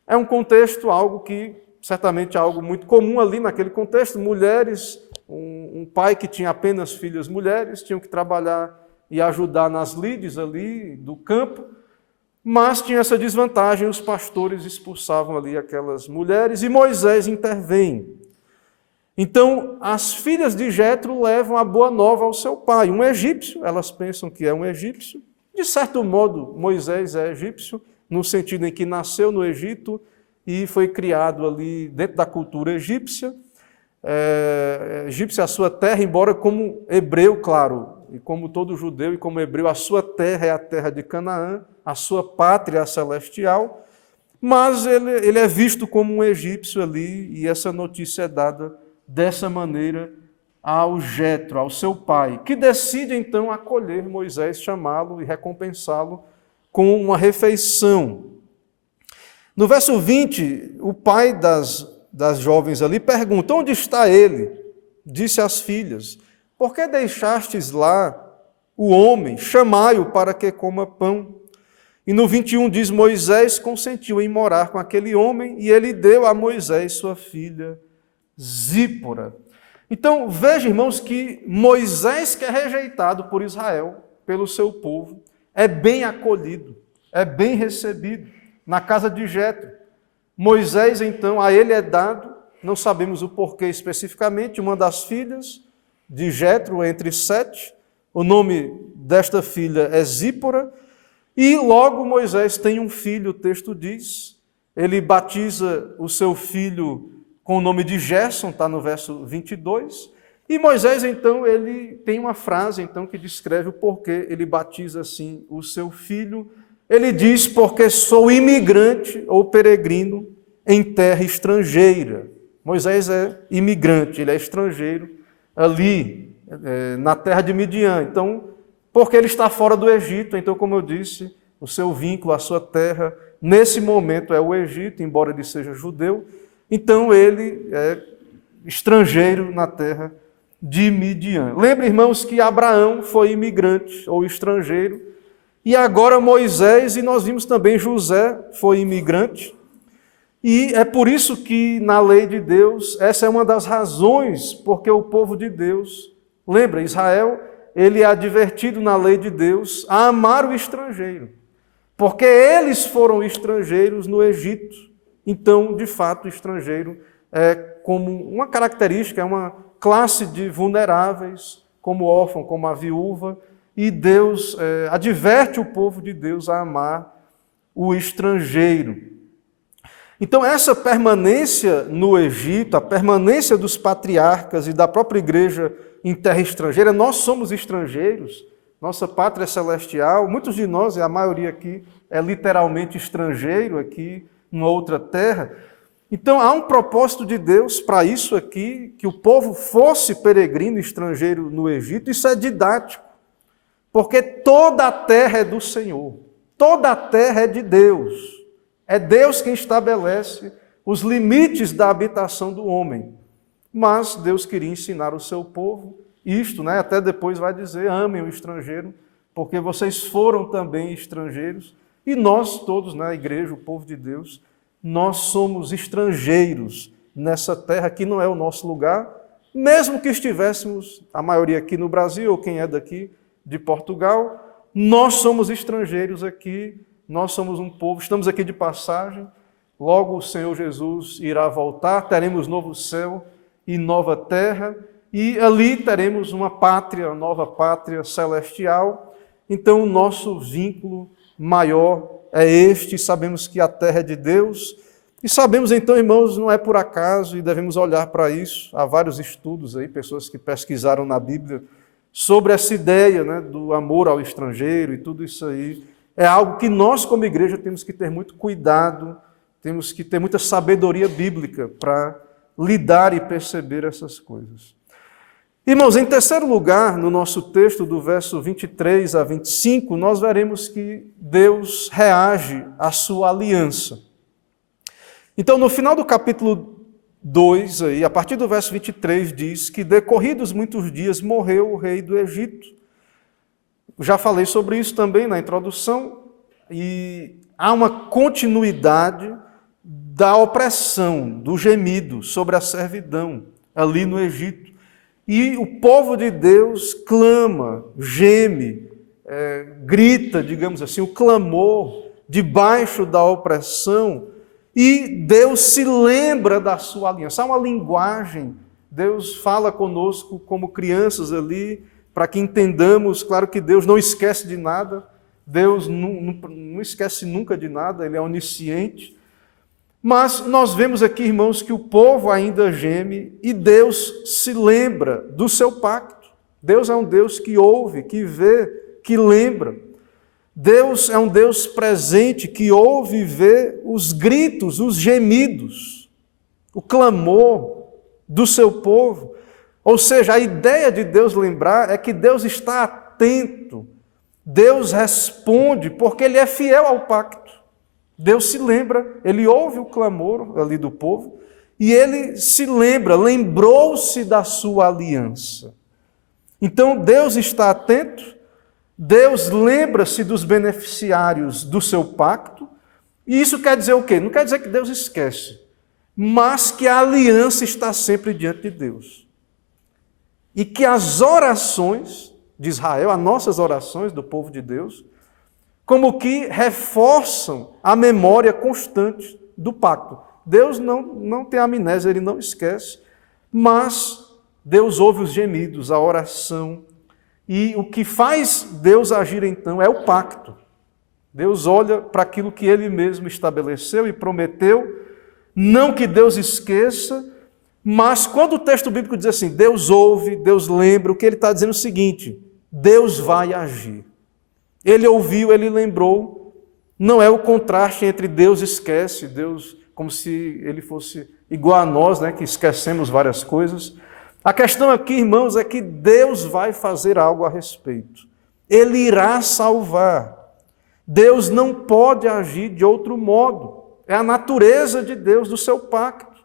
é um contexto, algo que, certamente algo muito comum ali naquele contexto, mulheres, um pai que tinha apenas filhas mulheres, tinham que trabalhar e ajudar nas lides ali do campo, mas tinha essa desvantagem, os pastores expulsavam ali aquelas mulheres e Moisés intervém. Então, as filhas de Jetro levam a boa nova ao seu pai, um egípcio, elas pensam que é um egípcio. De certo modo, Moisés é egípcio, no sentido em que nasceu no Egito e foi criado ali dentro da cultura egípcia. Egípcia é a sua terra, embora como hebreu, claro, e como todo judeu e como hebreu, a sua terra é a terra de Canaã, a sua pátria celestial, mas ele é visto como um egípcio ali, e essa notícia é dada dessa maneira ao Jetro, ao seu pai, que decide então acolher Moisés, chamá-lo e recompensá-lo com uma refeição. No verso 20, o pai das das jovens ali pergunta: onde está ele? Disse às filhas: por que deixastes lá o homem? Chamai-o para que coma pão. E no 21 diz: Moisés consentiu em morar com aquele homem, e ele deu a Moisés sua filha Zípora. Então, veja, irmãos, que Moisés, que é rejeitado por Israel, pelo seu povo, é bem acolhido, é bem recebido na casa de Jetro. Moisés, então, a ele é dado, não sabemos o porquê especificamente, uma das filhas de Jetro, entre 7. O nome desta filha é Zípora. E logo Moisés tem um filho, o texto diz. Ele batiza o seu filho com o nome de Gerson, está no verso 22. E Moisés, então, ele tem uma frase então, que descreve o porquê ele batiza assim o seu filho. Ele diz: porque sou imigrante ou peregrino em terra estrangeira. Moisés é imigrante, ele é estrangeiro ali na terra de Midian. Então, porque ele está fora do Egito, então, como eu disse, o seu vínculo, a sua terra, nesse momento é o Egito, embora ele seja judeu. Então, ele é estrangeiro na terra de Midian. Lembre, irmãos, que Abraão foi imigrante ou estrangeiro, e agora Moisés, e nós vimos também José, foi imigrante. E é por isso que na lei de Deus, essa é uma das razões porque o povo de Deus, lembra, Israel, ele é advertido na lei de Deus a amar o estrangeiro, porque eles foram estrangeiros no Egito. Então, de fato, o estrangeiro é como uma característica, é uma classe de vulneráveis, como o órfão, como a viúva, e Deus adverte o povo de Deus a amar o estrangeiro. Então, essa permanência no Egito, a permanência dos patriarcas e da própria igreja em terra estrangeira, nós somos estrangeiros, nossa pátria é celestial, muitos de nós, e a maioria aqui, é literalmente estrangeiro aqui, em outra terra. Então, há um propósito de Deus para isso aqui, que o povo fosse peregrino estrangeiro no Egito. Isso é didático, porque toda a terra é do Senhor, toda a terra é de Deus. É Deus quem estabelece os limites da habitação do homem. Mas Deus queria ensinar o seu povo isto, né? Até depois vai dizer: amem o estrangeiro, porque vocês foram também estrangeiros. E nós todos, na igreja, o povo de Deus, nós somos estrangeiros nessa terra que não é o nosso lugar, mesmo que estivéssemos, a maioria aqui no Brasil, ou quem é daqui de Portugal, nós somos estrangeiros aqui, nós somos um povo, estamos aqui de passagem, logo o Senhor Jesus irá voltar, teremos novo céu e nova terra, e ali teremos uma pátria, nova pátria celestial. Então o nosso vínculo maior é este, sabemos que a terra é de Deus, e sabemos então, irmãos, não é por acaso, e devemos olhar para isso. Há vários estudos aí, pessoas que pesquisaram na Bíblia sobre essa ideia, né, do amor ao estrangeiro e tudo isso aí. É algo que nós, como igreja, temos que ter muito cuidado, temos que ter muita sabedoria bíblica para lidar e perceber essas coisas. Irmãos, em terceiro lugar, no nosso texto, do verso 23 a 25, nós veremos que Deus reage à sua aliança. Então, no final do capítulo 2, aí, a partir do verso 23, diz que, decorridos muitos dias, morreu o rei do Egito. Já falei sobre isso também na introdução, e há uma continuidade da opressão, do gemido sobre a servidão ali no Egito. E o povo de Deus clama, geme, grita, digamos assim, o clamor debaixo da opressão, e Deus se lembra da sua aliança. Há uma linguagem, Deus fala conosco como crianças ali, para que entendamos, claro que Deus não esquece de nada, Deus não esquece nunca de nada, Ele é onisciente. Mas nós vemos aqui, irmãos, que o povo ainda geme e Deus se lembra do seu pacto. Deus é um Deus que ouve, que vê, que lembra. Deus é um Deus presente que ouve e vê os gritos, os gemidos, o clamor do seu povo. Ou seja, a ideia de Deus lembrar é que Deus está atento, Deus responde porque Ele é fiel ao pacto. Deus se lembra, Ele ouve o clamor ali do povo e ele lembrou-se da sua aliança. Então Deus está atento, Deus lembra-se dos beneficiários do seu pacto, e isso quer dizer o quê? Não quer dizer que Deus esquece, mas que a aliança está sempre diante de Deus. E que as orações de Israel, as nossas orações do povo de Deus, como que reforçam a memória constante do pacto. Deus não tem amnésia, ele não esquece, mas Deus ouve os gemidos, a oração, e o que faz Deus agir então é o pacto. Deus olha para aquilo que ele mesmo estabeleceu e prometeu, não que Deus esqueça, mas quando o texto bíblico diz assim, Deus ouve, Deus lembra, o que ele está dizendo é o seguinte, Deus vai agir. Ele ouviu, ele lembrou, não é o contraste entre Deus esquece, Deus como se ele fosse igual a nós, né, que esquecemos várias coisas. A questão aqui, irmãos, é que Deus vai fazer algo a respeito. Ele irá salvar. Deus não pode agir de outro modo. É a natureza de Deus, do seu pacto,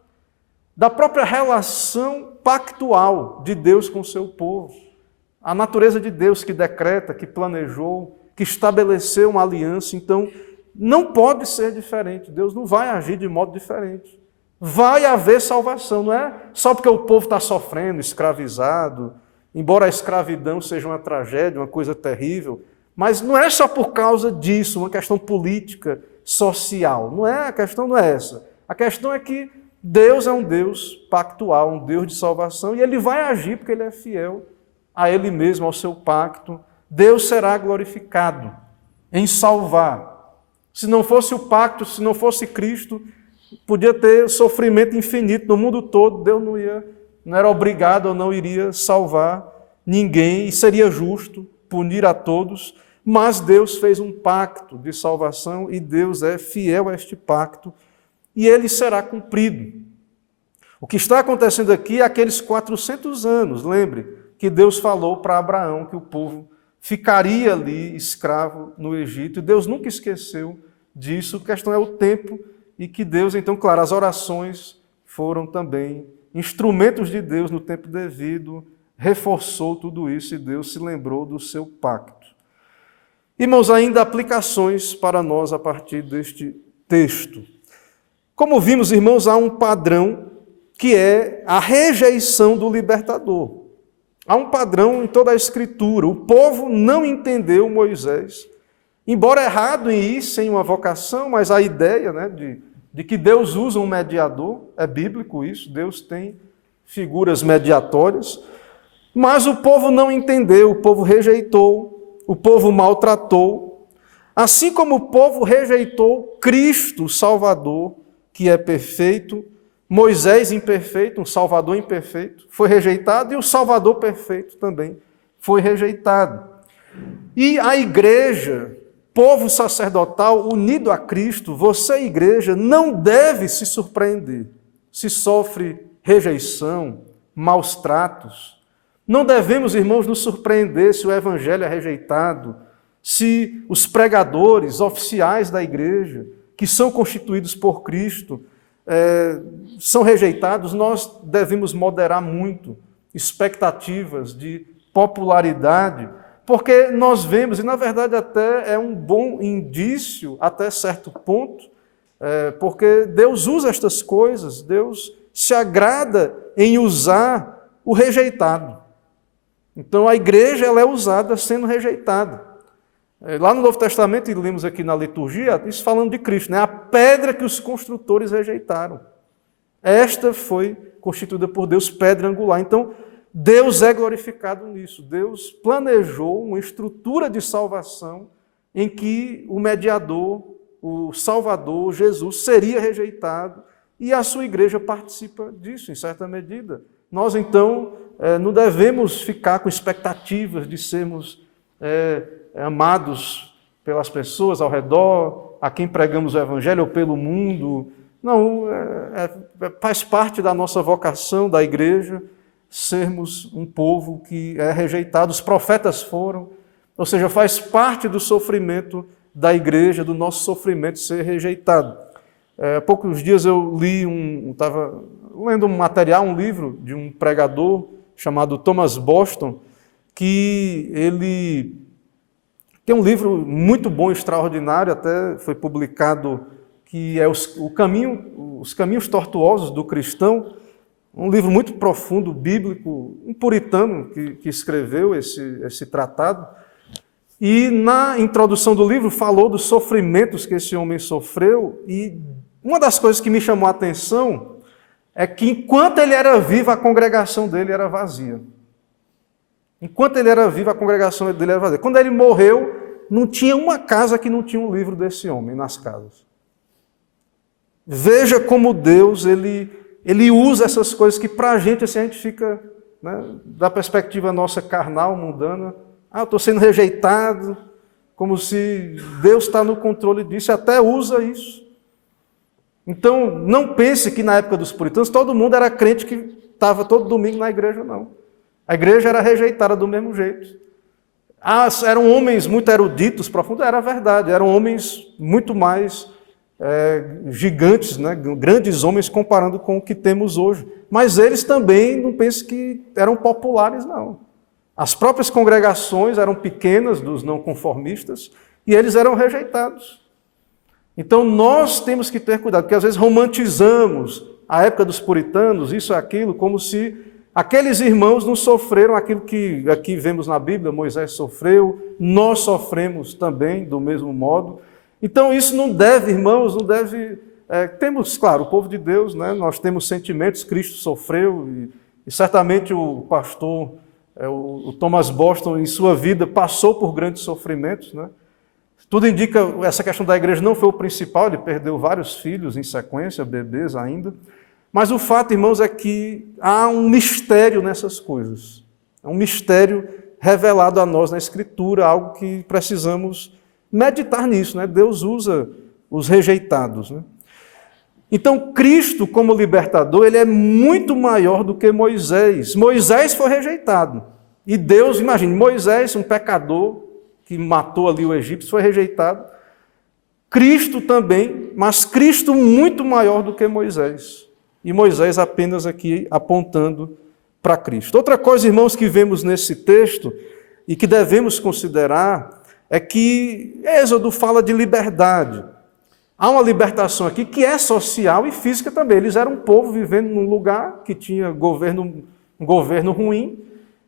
da própria relação pactual de Deus com o seu povo. A natureza de Deus que decreta, que planejou, que estabeleceu uma aliança. Então, não pode ser diferente. Deus não vai agir de modo diferente. Vai haver salvação, não é só porque o povo está sofrendo, escravizado, embora a escravidão seja uma tragédia, uma coisa terrível, mas não é só por causa disso, uma questão política, social. Não é, a questão não é essa. A questão é que Deus é um Deus pactual, um Deus de salvação, e Ele vai agir porque Ele é fiel a Ele mesmo, ao seu pacto. Deus será glorificado em salvar. Se não fosse o pacto, se não fosse Cristo, podia ter sofrimento infinito no mundo todo, Deus não era obrigado ou não iria salvar ninguém, e seria justo punir a todos, mas Deus fez um pacto de salvação e Deus é fiel a este pacto e ele será cumprido. O que está acontecendo aqui é aqueles 400 anos, lembre que Deus falou para Abraão que o povo ficaria ali escravo no Egito, e Deus nunca esqueceu disso, a questão é o tempo, e que Deus, então, claro, as orações foram também instrumentos de Deus no tempo devido, reforçou tudo isso e Deus se lembrou do seu pacto. Irmãos, ainda aplicações para nós a partir deste texto. Como vimos, irmãos, há um padrão que é a rejeição do libertador. Há um padrão em toda a Escritura. O povo não entendeu Moisés, embora errado em ir sem uma vocação, mas a ideia, né, de que Deus usa um mediador, é bíblico isso, Deus tem figuras mediatórias, mas o povo não entendeu, o povo rejeitou, o povo maltratou, assim como o povo rejeitou Cristo, o Salvador, que é perfeito, Moisés imperfeito, um Salvador imperfeito, foi rejeitado, e o Salvador perfeito também foi rejeitado. E a igreja, povo sacerdotal unido a Cristo, você, igreja, não deve se surpreender se sofre rejeição, maus tratos. Não devemos, irmãos, nos surpreender se o evangelho é rejeitado, se os pregadores oficiais da igreja, que são constituídos por Cristo, são rejeitados. Nós devemos moderar muito expectativas de popularidade, porque nós vemos, e na verdade até é um bom indício até certo ponto, porque Deus usa estas coisas, Deus se agrada em usar o rejeitado. Então a igreja ela é usada sendo rejeitada. Lá no Novo Testamento, e lemos aqui na liturgia, isso falando de Cristo, né? A pedra que os construtores rejeitaram. Esta foi constituída por Deus pedra angular. Então, Deus é glorificado nisso. Deus planejou uma estrutura de salvação em que o mediador, o Salvador, Jesus, seria rejeitado e a sua igreja participa disso, em certa medida. Nós, então, não devemos ficar com expectativas de sermos amados pelas pessoas ao redor, a quem pregamos o Evangelho ou pelo mundo. Não, faz parte da nossa vocação da igreja sermos um povo que é rejeitado. Os profetas foram, ou seja, faz parte do sofrimento da igreja, do nosso sofrimento ser rejeitado. Há poucos dias eu estava lendo um material, um livro de um pregador chamado Thomas Boston, que ele tem um livro muito bom, extraordinário, até foi publicado, que é Os Caminhos Tortuosos do Cristão, um livro muito profundo, bíblico, um puritano que escreveu esse tratado. E na introdução do livro falou dos sofrimentos que esse homem sofreu, e uma das coisas que me chamou a atenção é que enquanto ele era vivo, a congregação dele era vazia. Enquanto ele era vivo, a congregação dele era vazia. Quando ele morreu, não tinha uma casa que não tinha um livro desse homem nas casas. Veja como Deus, ele usa essas coisas que para a gente, assim, a gente fica, né, da perspectiva nossa carnal, mundana, eu estou sendo rejeitado, como se Deus está no controle disso, e até usa isso. Então, não pense que na época dos puritanos todo mundo era crente que estava todo domingo na igreja, não. A igreja era rejeitada do mesmo jeito. Eram homens muito eruditos, profundos, era verdade, eram homens muito mais gigantes, né? Grandes homens comparando com o que temos hoje. Mas eles também, não pense que eram populares, não. As próprias congregações eram pequenas, dos não conformistas, e eles eram rejeitados. Então nós temos que ter cuidado, porque às vezes romantizamos a época dos puritanos, isso e aquilo, como se aqueles irmãos não sofreram aquilo que aqui vemos na Bíblia, Moisés sofreu, nós sofremos também do mesmo modo. Então isso não deve, irmãos, não deve... temos, claro, o povo de Deus, né, nós temos sentimentos, Cristo sofreu, e certamente o pastor, o Thomas Boston, em sua vida, passou por grandes sofrimentos, né? Tudo indica, essa questão da igreja não foi o principal, ele perdeu vários filhos em sequência, bebês ainda. Mas o fato, irmãos, é que há um mistério nessas coisas. É um mistério revelado a nós na Escritura, algo que precisamos meditar nisso, né? Deus usa os rejeitados, né? Então, Cristo, como libertador, ele é muito maior do que Moisés. Moisés foi rejeitado. E Deus, imagine, Moisés, um pecador, que matou ali o egípcio, foi rejeitado. Cristo também, mas Cristo muito maior do que Moisés. E Moisés apenas aqui apontando para Cristo. Outra coisa, irmãos, que vemos nesse texto e que devemos considerar é que Êxodo fala de liberdade. Há uma libertação aqui que é social e física também. Eles eram um povo vivendo num lugar que tinha um governo ruim.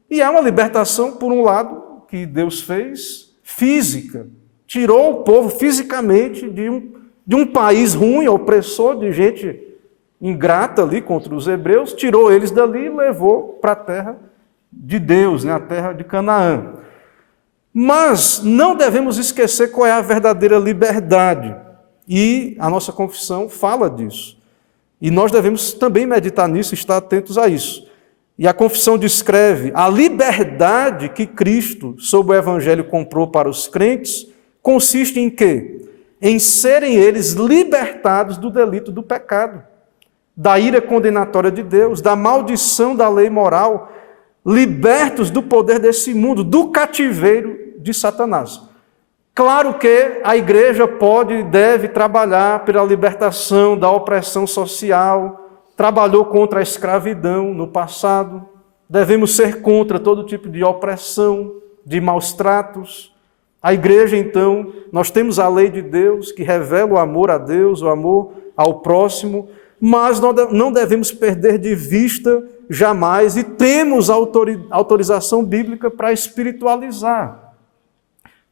E há uma libertação, por um lado, que Deus fez, física. Tirou o povo fisicamente de um país ruim, opressor, de gente ingrata ali contra os hebreus, tirou eles dali e levou para a terra de Deus, né, a terra de Canaã. Mas não devemos esquecer qual é a verdadeira liberdade. E a nossa confissão fala disso. E nós devemos também meditar nisso, estar atentos a isso. E a confissão descreve a liberdade que Cristo, sob o Evangelho, comprou para os crentes, consiste em quê? Em serem eles libertados do delito do pecado, da ira condenatória de Deus, da maldição da lei moral, libertos do poder desse mundo, do cativeiro de Satanás. Claro que a igreja pode e deve trabalhar pela libertação da opressão social, trabalhou contra a escravidão no passado, devemos ser contra todo tipo de opressão, de maus tratos. A igreja, então, nós temos a lei de Deus que revela o amor a Deus, o amor ao próximo, mas não devemos perder de vista jamais, e temos autorização bíblica para espiritualizar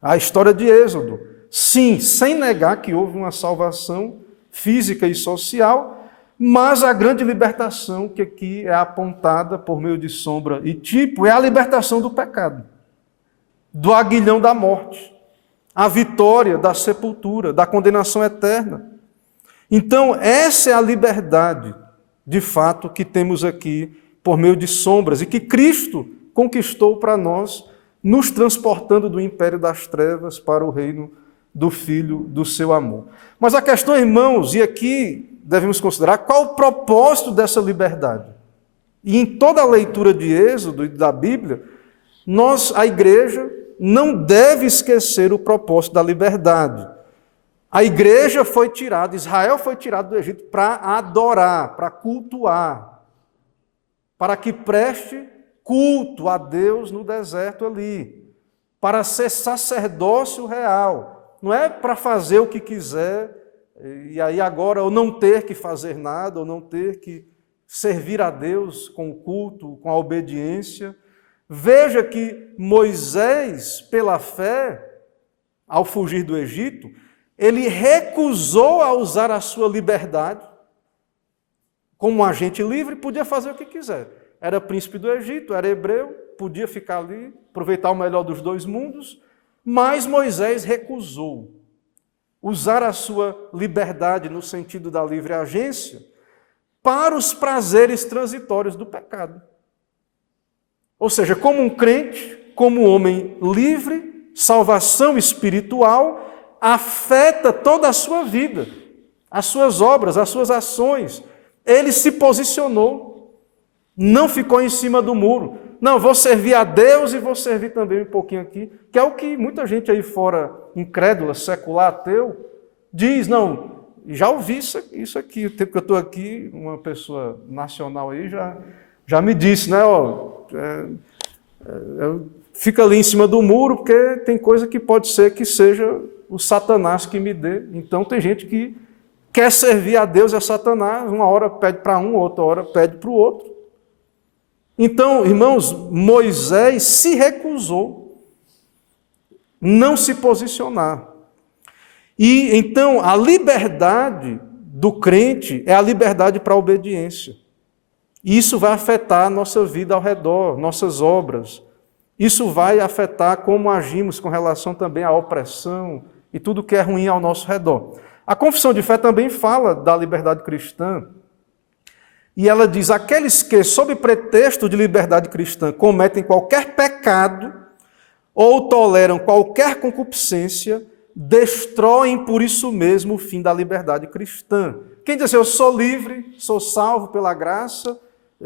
a história de Êxodo. Sim, sem negar que houve uma salvação física e social, mas a grande libertação que aqui é apontada por meio de sombra e tipo é a libertação do pecado, do aguilhão da morte, a vitória da sepultura, da condenação eterna. Então, essa é a liberdade, de fato, que temos aqui por meio de sombras e que Cristo conquistou para nós, nos transportando do império das trevas para o reino do Filho do seu amor. Mas a questão, irmãos, e aqui devemos considerar qual o propósito dessa liberdade. E em toda a leitura de Êxodo e da Bíblia, a igreja, não deve esquecer o propósito da liberdade. A igreja foi tirada, Israel foi tirado do Egito para adorar, para cultuar, para que preste culto a Deus no deserto ali, para ser sacerdócio real. Não é para fazer o que quiser, e aí agora ou não ter que fazer nada, ou não ter que servir a Deus com o culto, com a obediência. Veja que Moisés, pela fé, ao fugir do Egito, ele recusou a usar a sua liberdade. Como um agente livre, podia fazer o que quiser. Era príncipe do Egito, era hebreu, podia ficar ali, aproveitar o melhor dos dois mundos, mas Moisés recusou usar a sua liberdade no sentido da livre agência para os prazeres transitórios do pecado. Ou seja, como um crente, como um homem livre, salvação espiritual afeta toda a sua vida, as suas obras, as suas ações. Ele se posicionou, não ficou em cima do muro. Não, vou servir a Deus e vou servir também um pouquinho aqui, que é o que muita gente aí fora, incrédula, secular, ateu, diz. Não, já ouvi isso aqui, o tempo que eu estou aqui, uma pessoa nacional aí já me disse, né, fica ali em cima do muro, porque tem coisa que pode ser que seja o Satanás que me dê. Então tem gente que quer servir a Deus e a Satanás, uma hora pede para um, outra hora pede para o outro. Então, irmãos, Moisés se recusou não se posicionar. E então a liberdade do crente é a liberdade para a obediência. E isso vai afetar a nossa vida ao redor, nossas obras. Isso vai afetar como agimos com relação também à opressão e tudo que é ruim ao nosso redor. A confissão de fé também fala da liberdade cristã. E ela diz: aqueles que, sob pretexto de liberdade cristã, cometem qualquer pecado ou toleram qualquer concupiscência, destroem por isso mesmo o fim da liberdade cristã. Quem diz assim: eu sou livre, sou salvo pela graça,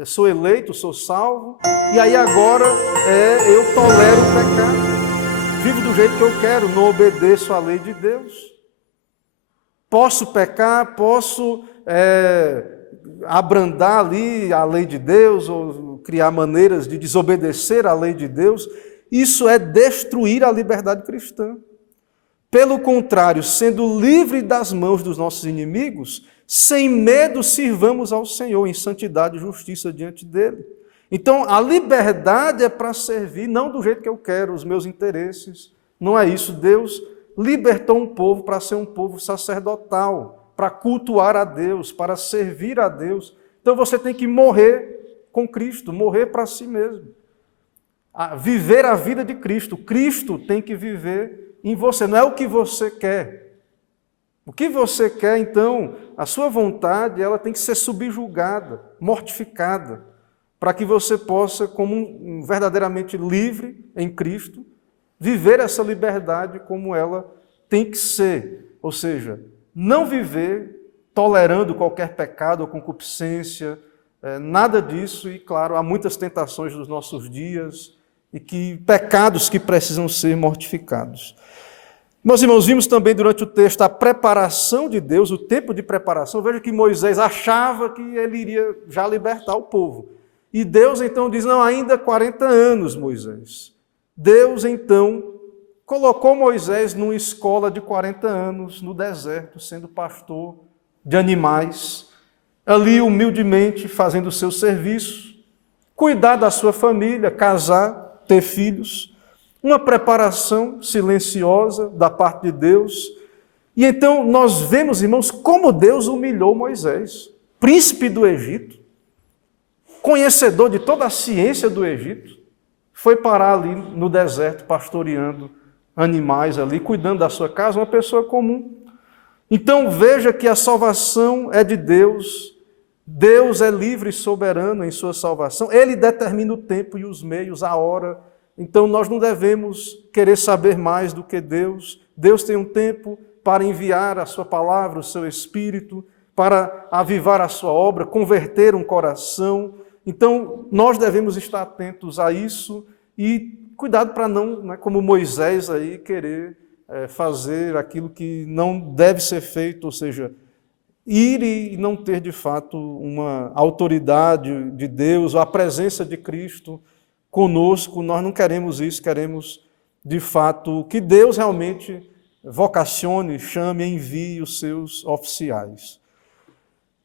sou eleito, sou salvo, e aí agora eu tolero o pecado, vivo do jeito que eu quero, não obedeço à lei de Deus. Posso pecar, posso abrandar ali a lei de Deus, ou criar maneiras de desobedecer à lei de Deus. Isso é destruir a liberdade cristã. Pelo contrário, sendo livre das mãos dos nossos inimigos, sem medo sirvamos ao Senhor em santidade e justiça diante dele. Então, a liberdade é para servir, não do jeito que eu quero, os meus interesses. Não é isso. Deus libertou um povo para ser um povo sacerdotal, para cultuar a Deus, para servir a Deus. Então, você tem que morrer com Cristo, morrer para si mesmo. Viver a vida de Cristo. Cristo tem que viver em você, não é o que você quer. O que você quer, então, a sua vontade, ela tem que ser subjugada, mortificada, para que você possa, como verdadeiramente livre em Cristo, viver essa liberdade como ela tem que ser. Ou seja, não viver tolerando qualquer pecado ou concupiscência, nada disso. E, claro, há muitas tentações dos nossos dias e pecados que precisam ser mortificados. Meus irmãos, vimos também durante o texto a preparação de Deus, o tempo de preparação. Veja que Moisés achava que ele iria já libertar o povo. E Deus então diz: não, ainda 40 anos, Moisés. Deus então colocou Moisés numa escola de 40 anos no deserto, sendo pastor de animais, ali humildemente fazendo o seu serviço, cuidar da sua família, casar, ter filhos. Uma preparação silenciosa da parte de Deus. E então nós vemos, irmãos, como Deus humilhou Moisés, príncipe do Egito, conhecedor de toda a ciência do Egito, foi parar ali no deserto, pastoreando animais ali, cuidando da sua casa, uma pessoa comum. Então veja que a salvação é de Deus, Deus é livre e soberano em sua salvação, Ele determina o tempo e os meios, a hora. Então nós não devemos querer saber mais do que Deus. Deus tem um tempo para enviar a sua palavra, o seu Espírito, para avivar a sua obra, converter um coração. Então nós devemos estar atentos a isso e cuidado para não, como Moisés aí, querer fazer aquilo que não deve ser feito, ou seja, ir e não ter de fato uma autoridade de Deus, ou a presença de Cristo conosco. Nós não queremos isso, queremos de fato que Deus realmente vocacione, chame, envie os seus oficiais.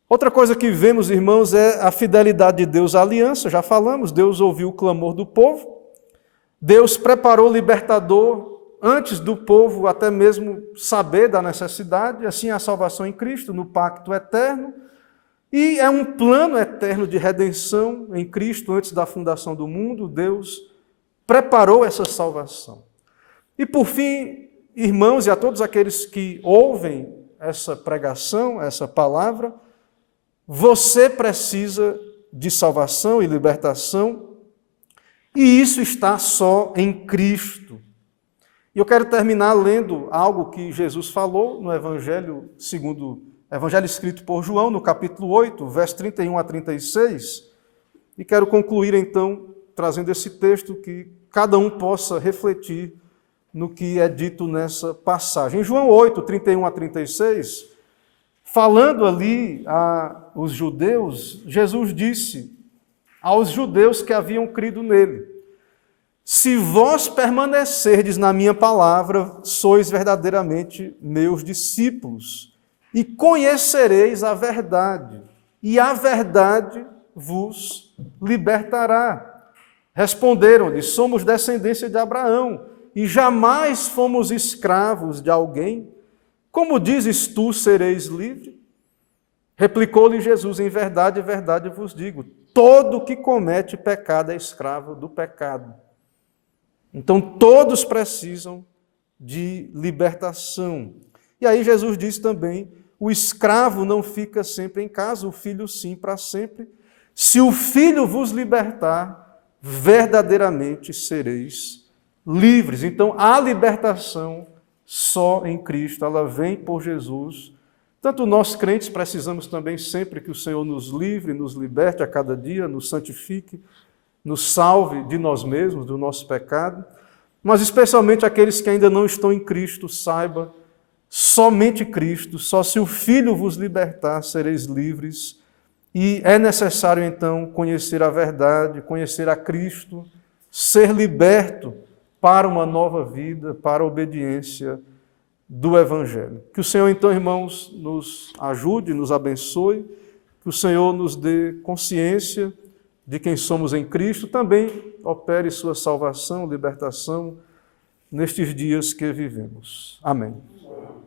Outra coisa que vemos, irmãos, é a fidelidade de Deus à aliança. Já falamos, Deus ouviu o clamor do povo, Deus preparou o libertador antes do povo até mesmo saber da necessidade, assim a salvação em Cristo, no pacto eterno, e é um plano eterno de redenção em Cristo antes da fundação do mundo. Deus preparou essa salvação. E por fim, irmãos, e a todos aqueles que ouvem essa pregação, essa palavra, você precisa de salvação e libertação, e isso está só em Cristo. E eu quero terminar lendo algo que Jesus falou no Evangelho escrito por João, no capítulo 8, versos 31 a 36, e quero concluir então trazendo esse texto que cada um possa refletir no que é dito nessa passagem. Em João 8, 31 a 36, falando ali aos judeus, Jesus disse aos judeus que haviam crido nele: se vós permanecerdes na minha palavra, sois verdadeiramente meus discípulos, e conhecereis a verdade, e a verdade vos libertará. Responderam-lhe: somos descendência de Abraão, e jamais fomos escravos de alguém. Como dizes tu, sereis livre? Replicou-lhe Jesus: em verdade, verdade vos digo, todo que comete pecado é escravo do pecado. Então, todos precisam de libertação. E aí Jesus diz também: o escravo não fica sempre em casa, o filho sim para sempre. Se o filho vos libertar, verdadeiramente sereis livres. Então, a libertação só em Cristo, ela vem por Jesus. Tanto nós crentes precisamos também sempre que o Senhor nos livre, nos liberte a cada dia, nos santifique, nos salve de nós mesmos, do nosso pecado, mas especialmente aqueles que ainda não estão em Cristo, saiba, somente Cristo, só se o Filho vos libertar, sereis livres, e é necessário então conhecer a verdade, conhecer a Cristo, ser liberto para uma nova vida, para a obediência do Evangelho. Que o Senhor então, irmãos, nos ajude, nos abençoe, que o Senhor nos dê consciência de quem somos em Cristo, também opere sua salvação, libertação nestes dias que vivemos. Amém.